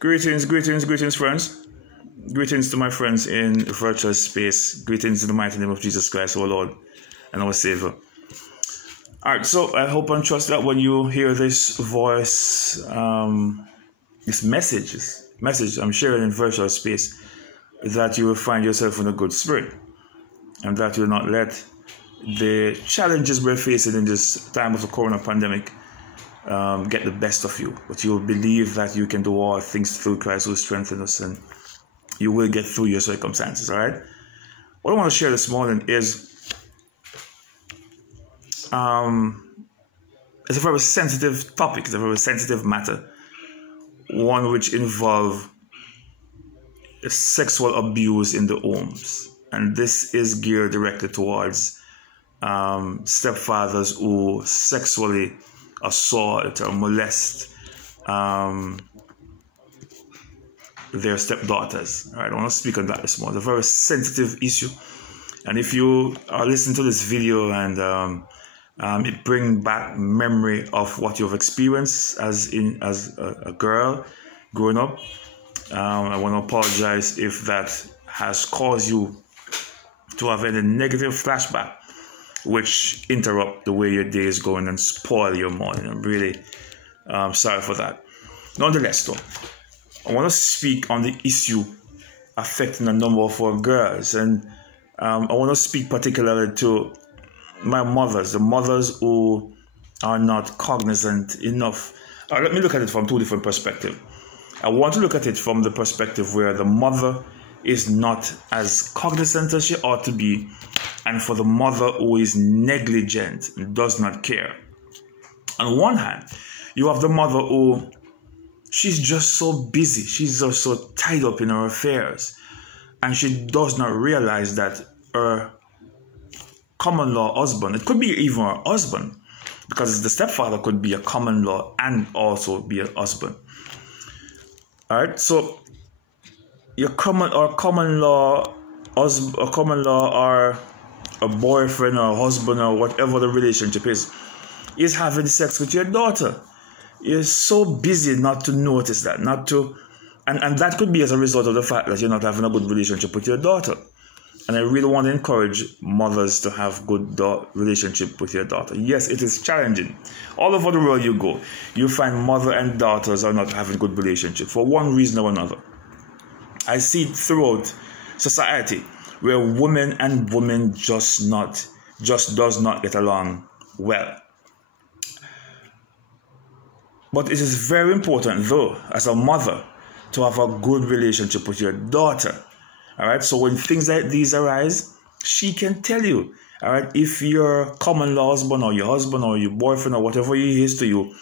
Greetings, friends. Greetings to my friends in virtual space. Greetings in the mighty name of Jesus Christ, our Lord and our Savior. Alright, so I hope and trust that when you hear this voice, this message I'm sharing in virtual space, that you will find yourself in a good spirit, and that you will not let the challenges we're facing in this time of the corona pandemic get the best of you, but you will believe that you can do all things through Christ who strengthens us, and you will get through your circumstances. All right. What I want to share this morning is it's a very sensitive topic. It's a very sensitive matter, one which involves sexual abuse in the homes, and this is geared directly towards stepfathers who sexually assault or molest their stepdaughters. All right, I want to speak on that this morning. It's a very sensitive issue, and if you are listening to this video and it brings back memory of what you've experienced as a girl growing up, I want to apologize if that has caused you to have any negative flashback which interrupt the way your day is going and spoil your morning. I'm really sorry for that. Nonetheless, though, I want to speak on the issue affecting a number of our girls, and I want to speak particularly to my mothers, the mothers who are not cognizant enough. Let me look at it from two different perspectives. I want to look at it from the perspective where the mother is not as cognizant as she ought to be, and for the mother who is negligent and does not care. On one hand, you have the mother who, she's just so busy, she's just so tied up in her affairs, and she does not realize that her common law husband, it could be even her husband, because the stepfather could be a common law and also be a husband. All right, so your common law or a boyfriend or a husband or whatever the relationship is having sex with your daughter. You're so busy not to notice that, and that could be as a result of the fact that you're not having a good relationship with your daughter. And I really want to encourage mothers to have good relationship with your daughter. Yes, it is challenging. All over the world you go, you find mother and daughters are not having good relationship for one reason or another. I see it throughout society where women and women just does not get along well. But it is very important, though, as a mother, to have a good relationship with your daughter. All right. So when things like these arise, she can tell you. All right. If your common law husband or your boyfriend or whatever he is to you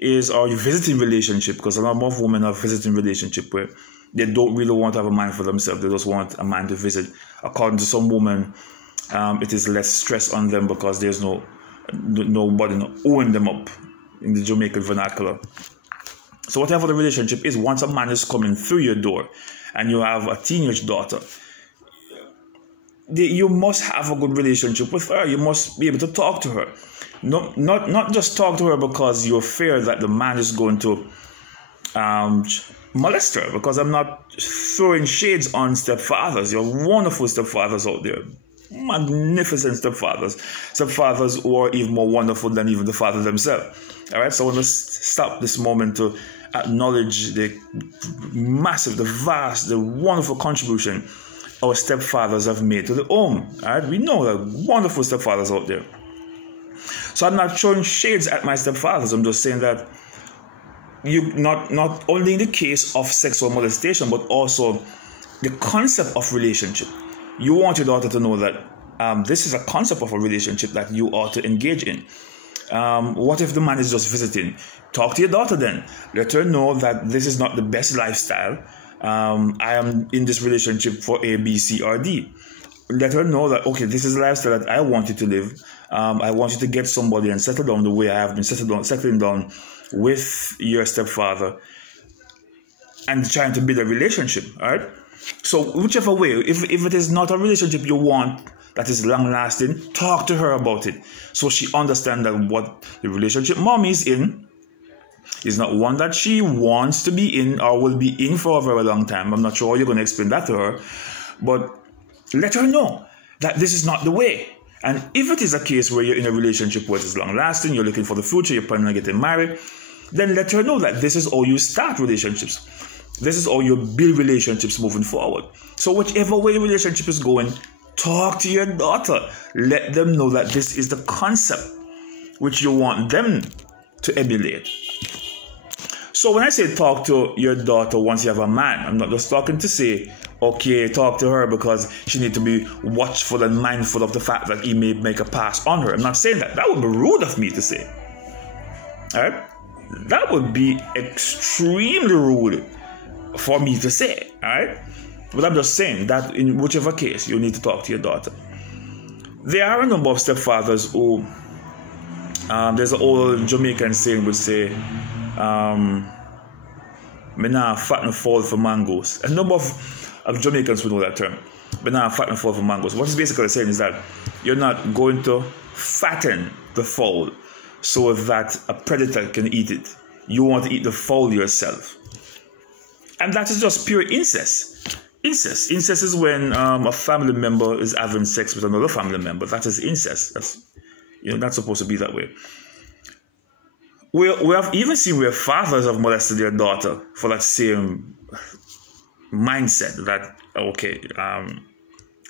or your visiting relationship, because a number of women have visiting relationship where they don't really want to have a man for themselves. They just want a man to visit. According to some women, it is less stress on them because there's nobody owing them up in the Jamaican vernacular. So whatever the relationship is, once a man is coming through your door and you have a teenage daughter, you must have a good relationship with her. You must be able to talk to her. Not just talk to her because you fear that the man is going to molest her, because I'm not throwing shades on stepfathers. You're wonderful stepfathers out there. Magnificent stepfathers who are even more wonderful than even the father themselves. All right, so I want to stop this moment to acknowledge the massive, the wonderful contribution our stepfathers have made to the home. All right, we know that wonderful stepfathers out there. So I'm not throwing shades at my stepfathers. I'm just saying that you not only in the case of sexual molestation, but also the concept of relationship. You want your daughter to know that this is a concept of a relationship that you ought to engage in. What if the man is just visiting? Talk to your daughter then. Let her know that this is not the best lifestyle. I am in this relationship for A, B, C, or D. Let her know that, okay, this is the lifestyle that I want you to live. I want you to get somebody and settle down the way I have been settling down with your stepfather and trying to build a relationship. All right. So whichever way, if it is not a relationship you want that is long lasting, talk to her about it so she understands that what the relationship mom is in It's not one that she wants to be in or will be in for a very long time. I'm not sure how you're going to explain that to her, but let her know that this is not the way. And if it is a case where you're in a relationship where it's long lasting, you're looking for the future, you're planning on getting married, then let her know that this is how you start relationships. This is how you build relationships moving forward. So whichever way the relationship is going, talk to your daughter. Let them know that this is the concept which you want them to emulate. So when I say talk to your daughter once you have a man, I'm not just talking to say, okay, talk to her because she needs to be watchful and mindful of the fact that he may make a pass on her. I'm not saying that. That would be rude of me to say. All right? That would be extremely rude for me to say. All right? But I'm just saying that in whichever case, you need to talk to your daughter. There are a number of stepfathers who, there's an old Jamaican saying would say, me nah fat and fall for mangoes. A number of Jamaicans would know that term. Me nah fat and fall for mangoes. What it's basically saying is that you're not going to fatten the fowl so that a predator can eat it. You want to eat the fowl yourself. And that is just pure incest. Incest. Incest is when a family member is having sex with another family member. That is incest. That's not supposed to be that way. We have even seen where fathers have molested their daughter for that same mindset that, okay,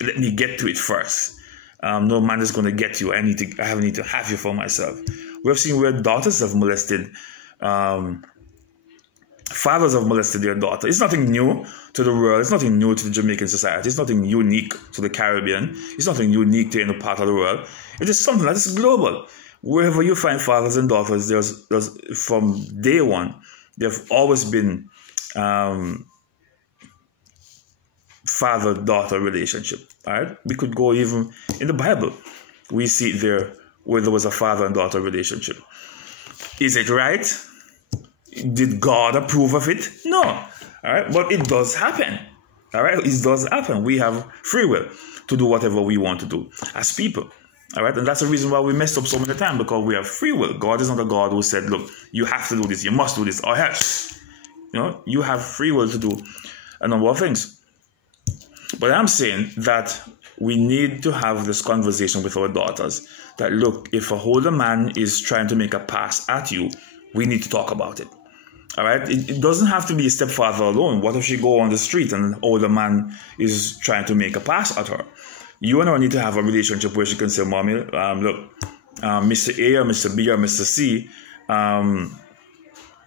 let me get to it first. No man is going to get you. I need to have you for myself. We have seen where daughters have molested, fathers have molested their daughter. It's nothing new to the world. It's nothing new to the Jamaican society. It's nothing unique to the Caribbean. It's nothing unique to any part of the world. It is something that is global. Wherever you find fathers and daughters, there's from day one, there have always been father-daughter relationship. All right, we could go even in the Bible. We see it there where there was a father and daughter relationship. Is it right? Did God approve of it? No. All right, but it does happen. All right, it does happen. We have free will to do whatever we want to do as people. All right, and that's the reason why we messed up so many times, because we have free will. God is not a God who said, look, you have to do this, you must do this, or else. You have free will to do a number of things. But I'm saying that we need to have this conversation with our daughters that, look, if a older man is trying to make a pass at you, we need to talk about it. All right, it doesn't have to be a stepfather alone. What if she go on the street and an older man is trying to make a pass at her? You and her need to have a relationship where she can say, Mommy, look, Mr. A or Mr. B or Mr. C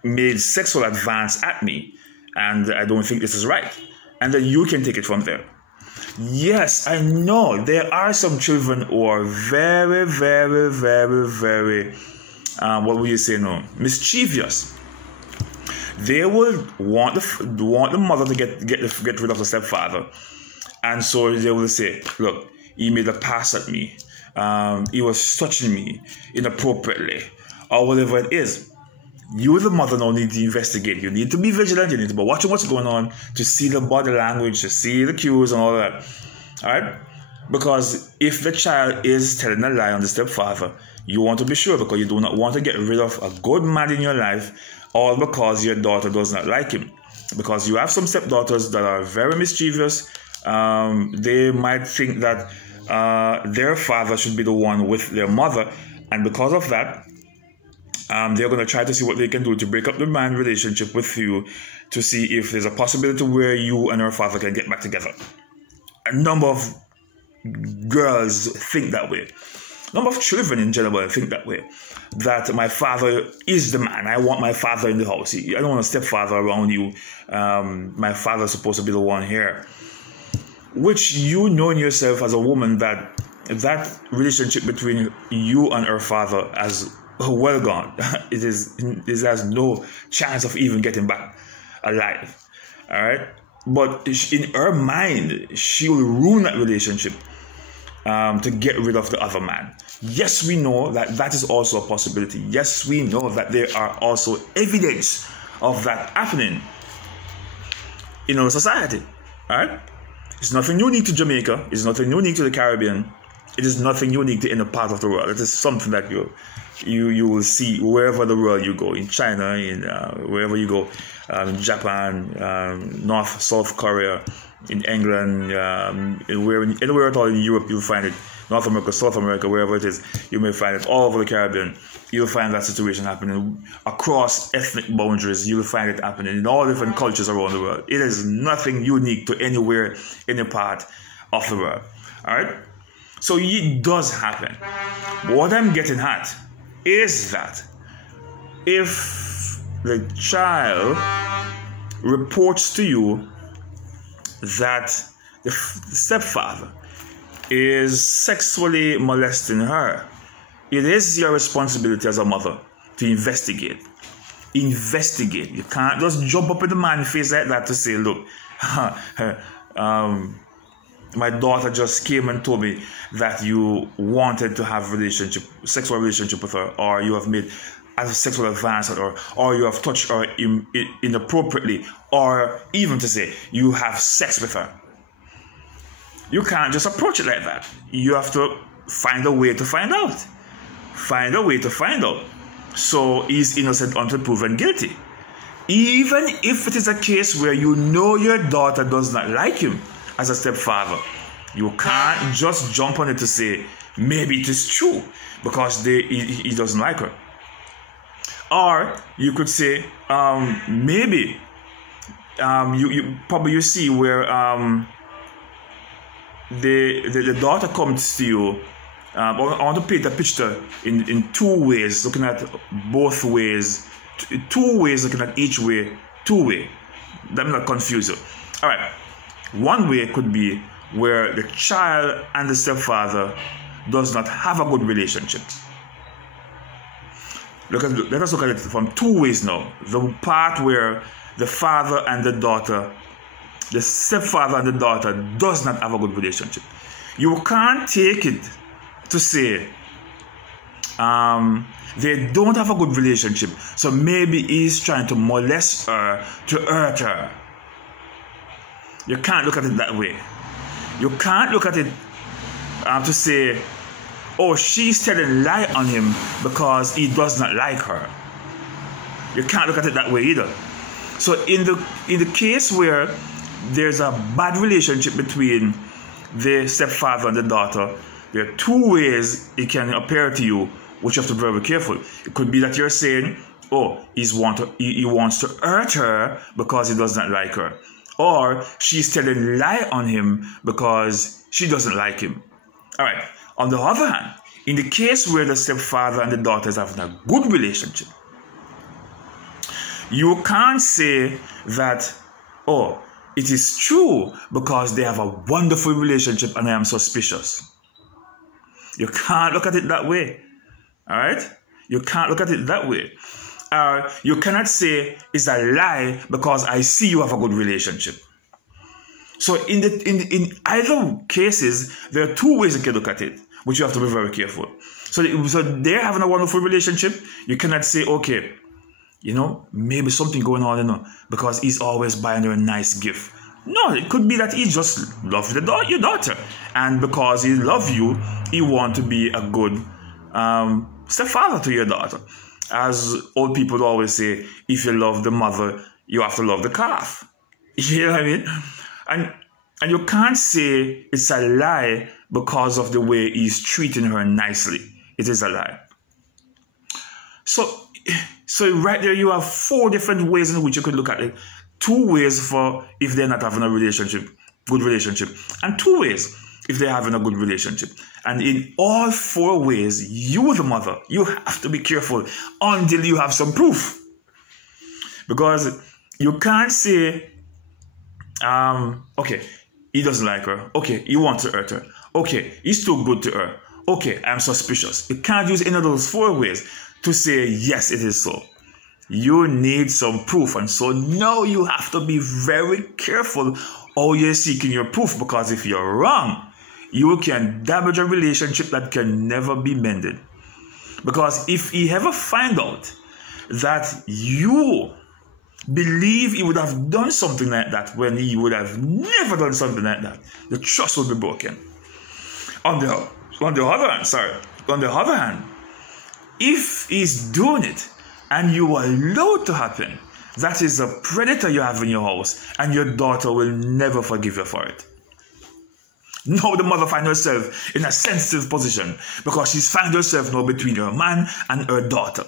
made sexual advance at me, and I don't think this is right. And then you can take it from there. Yes, I know there are some children who are very, very, very, very, what would you say now, mischievous. They will want the mother to get rid of the stepfather. And so they will say, look, he made a pass at me. He was touching me inappropriately, or whatever it is. You, the mother, now need to investigate. You need to be vigilant. You need to be watching what's going on to see the body language, to see the cues and all that. All right? Because if the child is telling a lie on the stepfather, you want to be sure, because you do not want to get rid of a good man in your life, all because your daughter does not like him. Because you have some stepdaughters that are very mischievous. They might think that their father should be the one with their mother, and because of that, they're going to try to see what they can do to break up the man relationship with you, to see if there's a possibility where you and her father can get back together. A number of girls think that way. A number of children in general think that way. That my father is the man. I want my father in the house. I don't want a stepfather around you. My father's supposed to be the one here. Which you know in yourself as a woman that relationship between you and her father has well gone. It has no chance of even getting back alive. All right? But in her mind, she will ruin that relationship to get rid of the other man. Yes, we know that is also a possibility. Yes, we know that there are also evidence of that happening in our society. All right? It's nothing unique to Jamaica. It's nothing unique to the Caribbean. It is nothing unique to any part of the world. It is something that you will see wherever the world you go, in China, in wherever you go, in Japan, North, South Korea, in England, anywhere at all in Europe, you'll find it. North America, South America, wherever it is, you may find it. All over the Caribbean, you'll find that situation happening. Across ethnic boundaries, you'll find it happening in all different cultures around the world. It is nothing unique to anywhere, any part of the world. All right? So it does happen. But what I'm getting at is that if the child reports to you that the stepfather is sexually molesting her, it is your responsibility as a mother to investigate. Investigate. You can't just jump up in the man's face like that to say, look, my daughter just came and told me that you wanted to have sexual relationship with her, or you have made a sexual advance with her, or you have touched her inappropriately, or even to say you have sex with her. You can't just approach it like that. You have to find a way to find out. Find a way to find out. So he's innocent until proven guilty. Even if it is a case where you know your daughter does not like him as a stepfather, you can't just jump on it to say, maybe it is true, because he doesn't like her. Or you could say, maybe you see where the daughter comes to you. I want to paint a picture in two ways, looking at both ways, two ways, looking at each way, two way. Let me not confuse you. All right. One way could be where the child and the stepfather does not have a good relationship. Let us look at it from two ways now. The part where the father and the daughter, the stepfather and the daughter does not have a good relationship. You can't take it to say they don't have a good relationship, so maybe he's trying to molest her, to hurt her. You can't look at it that way. You can't look at it to say, oh, she's telling lie on him because he does not like her. You can't look at it that way either. So in the case where there's a bad relationship between the stepfather and the daughter, there are two ways it can appear to you, which you have to be very careful. It could be that you're saying, oh, he wants to hurt her because he does not like her. Or she's telling lie on him because she doesn't like him. All right. On the other hand, in the case where the stepfather and the daughter is having a good relationship, you can't say that, oh, it is true because they have a wonderful relationship and I am suspicious. You can't look at it that way. All right? You can't look at it that way. You cannot say it's a lie because I see you have a good relationship. So in either cases, there are two ways you can look at it, which you have to be very careful. So they're having a wonderful relationship. You cannot say, okay, maybe something going on, because he's always buying her a nice gift. No, it could be that he just loves your daughter. And because he loves you, he wants to be a good stepfather to your daughter. As old people always say, if you love the mother, you have to love the calf. You know what I mean? And you can't say it's a lie because of the way he's treating her nicely. It is a lie. So right there you have four different ways in which you could look at it. Two ways for if they're not having a good relationship. And two ways if they're having a good relationship. And in all four ways, you, the mother, you have to be careful until you have some proof. Because you can't say, okay, he doesn't like her. Okay, he wants to hurt her. Okay, he's too good to her. Okay, I'm suspicious. You can't use any of those four ways to say, yes, it is so. You need some proof. And so now you have to be very careful how you're seeking your proof. Because if you're wrong, you can damage a relationship that can never be mended. Because if he ever find out that you believe he would have done something like that when he would have never done something like that, the trust will be broken. On the on the other hand, if he's doing it and you allow it to happen, that is a predator you have in your house, and your daughter will never forgive you for it. Now the mother finds herself in a sensitive position because she's found herself now between her man and her daughter.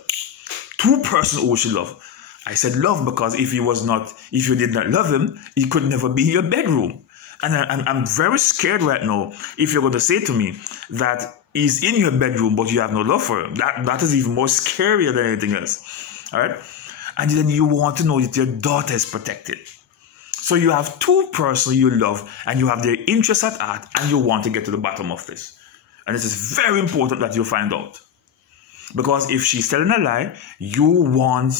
Two persons who she loves. I said love because if you did not love him, he could never be in your bedroom. And I'm very scared right now if you're going to say to me that he's in your bedroom but you have no love for him. That is even more scarier than anything else. All right? And then you want to know that your daughter is protected. So you have two persons you love and you have their interests at heart and you want to get to the bottom of this. And it is very important that you find out. Because if she's telling a lie, you want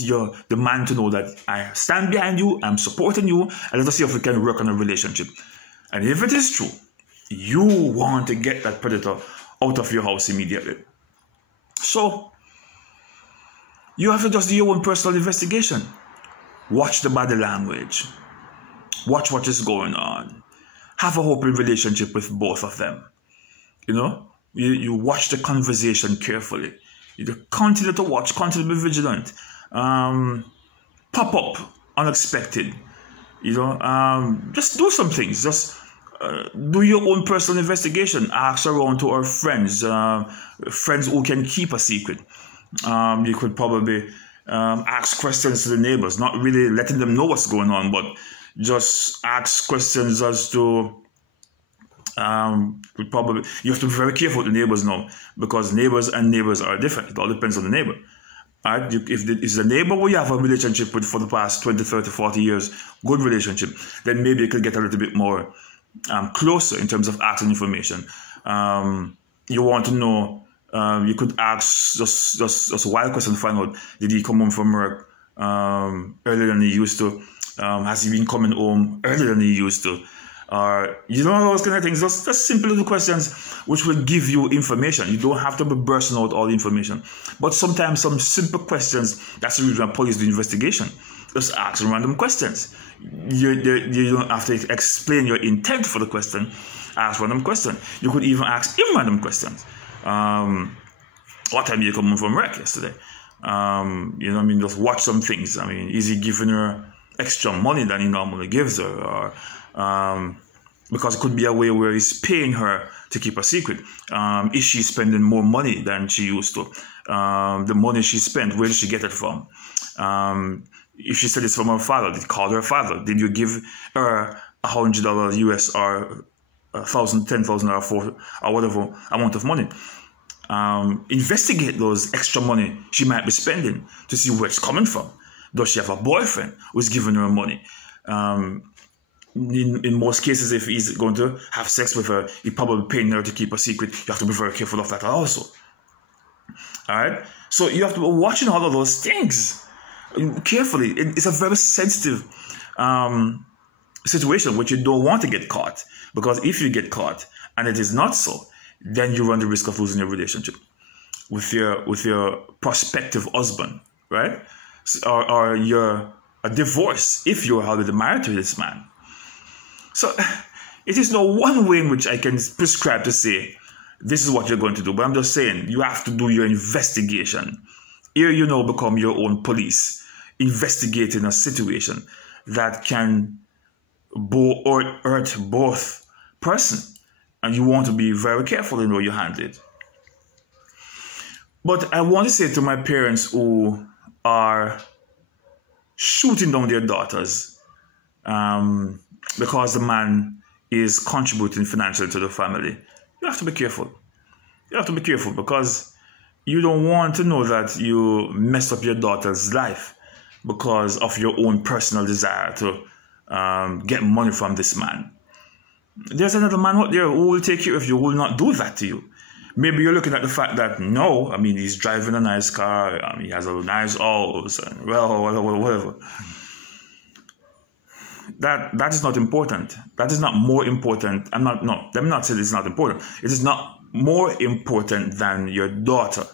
the man to know that I stand behind you, I'm supporting you, and let us see if we can work on a relationship. And if it is true, you want to get that predator out of your house immediately. So, you have to just do your own personal investigation. Watch the body language. Watch what is going on. Have an open relationship with both of them. You know, you watch the conversation carefully. You continue to watch, continue to be vigilant. Pop up unexpected. You know, just do some things. Just do your own personal investigation. Ask around to our friends, friends who can keep a secret. You could probably ask questions to the neighbors, not really letting them know what's going on, but just ask questions as to you have to be very careful with the neighbors now, because neighbors are different. It all depends on the neighbor. All right? If it's a neighbor who you have a relationship with for the past 20, 30, 40 years, good relationship, then maybe you could get a little bit more closer in terms of asking information. You want to know, you could ask just a wild question to find out, did he come home from work earlier than he used to? Has he been coming home earlier than he used to? You know, those kind of things. Just simple little questions which will give you information. You don't have to be bursting out all the information. But sometimes some simple questions, that's the reason why police do investigation. Just ask random questions. You don't have to explain your intent for the question. Ask random question. You could even ask him random questions. What time did you come home from work yesterday? You know what I mean? Just watch some things. I mean, is he giving her extra money than he normally gives her? Or because it could be a way where he's paying her to keep a secret. Is she spending more money than she used to? The money she spent, where did she get it from? If she said it's from her father, did you call her father? Did you give her $100 US or $1,000, $10,000 or whatever amount of money? Investigate those extra money she might be spending to see where it's coming from. Does she have a boyfriend who's giving her money? In most cases, if he's going to have sex with her, he's probably paying her to keep a secret. You have to be very careful of that also. All right? So you have to be watching all of those things carefully. It's a very sensitive situation which you don't want to get caught. Because if you get caught and it is not so, then you run the risk of losing your relationship with your prospective husband, right? Or you're a divorce if you're already married to this man. So it is no one way in which I can prescribe to say this is what you're going to do. But I'm just saying you have to do your investigation. Here you now become your own police, investigating a situation that can hurt both persons. And you want to be very careful in how you handle it. But I want to say to my parents who are shooting down their daughters because the man is contributing financially to the family, you have to be careful. You have to be careful because you don't want to know that you messed up your daughter's life because of your own personal desire to get money from this man. There's another man out there who will take care of you, who will not do that to you. Maybe you're looking at the fact that, no, I mean, he's driving a nice car, he has a nice house, and well, whatever. That is not important. That is not more important. I'm not saying it's not important. It is not more important than your daughter.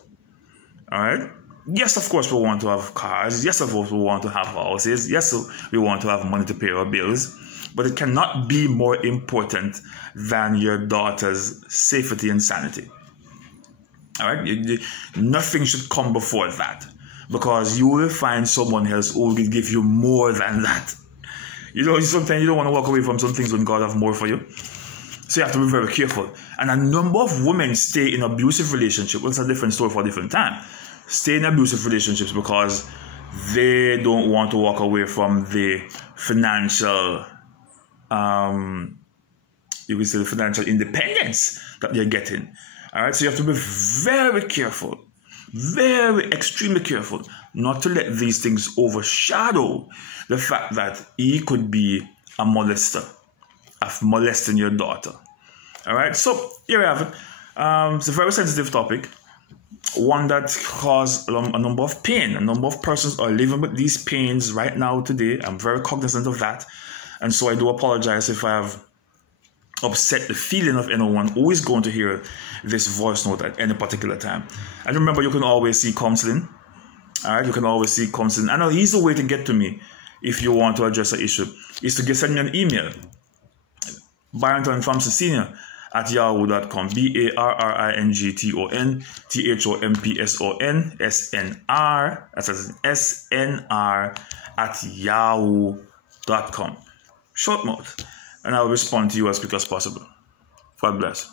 All right? Yes, of course, we want to have cars. Yes, of course, we want to have houses. Yes, we want to have money to pay our bills. But it cannot be more important than your daughter's safety and sanity. All right, nothing should come before that, because you will find someone else who will give you more than that. You know, sometimes you don't want to walk away from some things when God have more for you. So you have to be very careful. And a number of women stay in abusive relationships. Well, it's a different story for a different time. Stay in abusive relationships because they don't want to walk away from the financial, you could say the financial independence that they're getting. All right, so you have to be very careful, extremely careful, not to let these things overshadow the fact that he could be a molester, of molesting your daughter. All right, so here we have it. It's a very sensitive topic, one that caused a number of pain. A number of persons are living with these pains right now today. I'm very cognizant of that, and so I do apologize if I have upset the feeling of anyone who is going to hear this voice note at any particular time. And remember, you can always see counseling. All right, you can always see counseling. And an easy way to get to me if you want to address an issue is to send me an email. Barrington Thompson Senior at yahoo.com. BARRINGTON THOMPSON SNR, that's SNR at yahoo.com. Short note, and I'll respond to you as quick as possible. God bless.